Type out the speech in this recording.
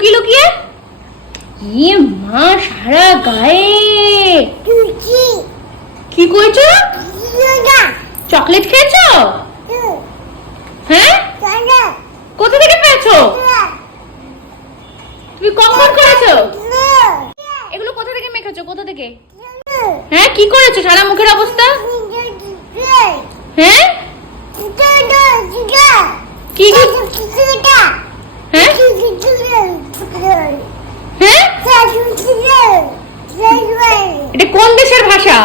লুকিয়ে লুকিয়ে? ইয়ে মা, সারা গায়ে। কি করেছো? চকলেট খেয়েছো? হ্যাঁ, কোথা থেকে পেয়েছো? তুমি কখন করেছো এগুলো? কোথা থেকে মেখেছো? কোথা থেকে? হ্যাঁ, কি করেছো? সারা মুখের অবস্থা। হ্যাঁ, কি? হ্যাঁ হ্যাঁ, এটা কোন দেশের ভাষা?